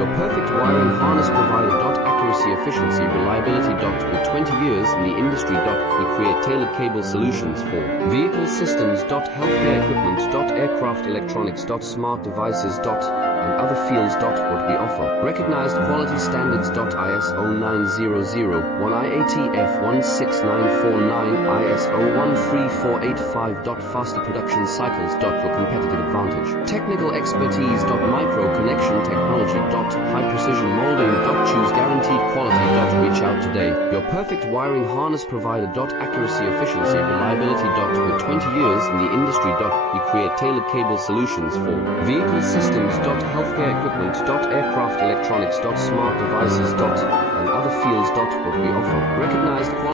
Your perfect wiring harness provider. Accuracy, efficiency, reliability. With 20 years in the industry. We create tailored cable solutions for vehicle systems. Healthcare equipment. Aircraft electronics. Smart devices. And other fields. What we offer. Recognized quality standards. ISO 9001, IATF 16949, ISO 13485. Faster production cycles. Your competitive advantage. Technical expertise. Micro connection technology. High precision molding. Choose guaranteed quality. Reach out today. Your perfect wiring harness provider. Accuracy, efficiency, reliability. With 20 years in the industry. We create tailored cable solutions for vehicle systems. Healthcare equipment. Aircraft electronics. Smart devices. And other fields. What we offer. Recognized quality.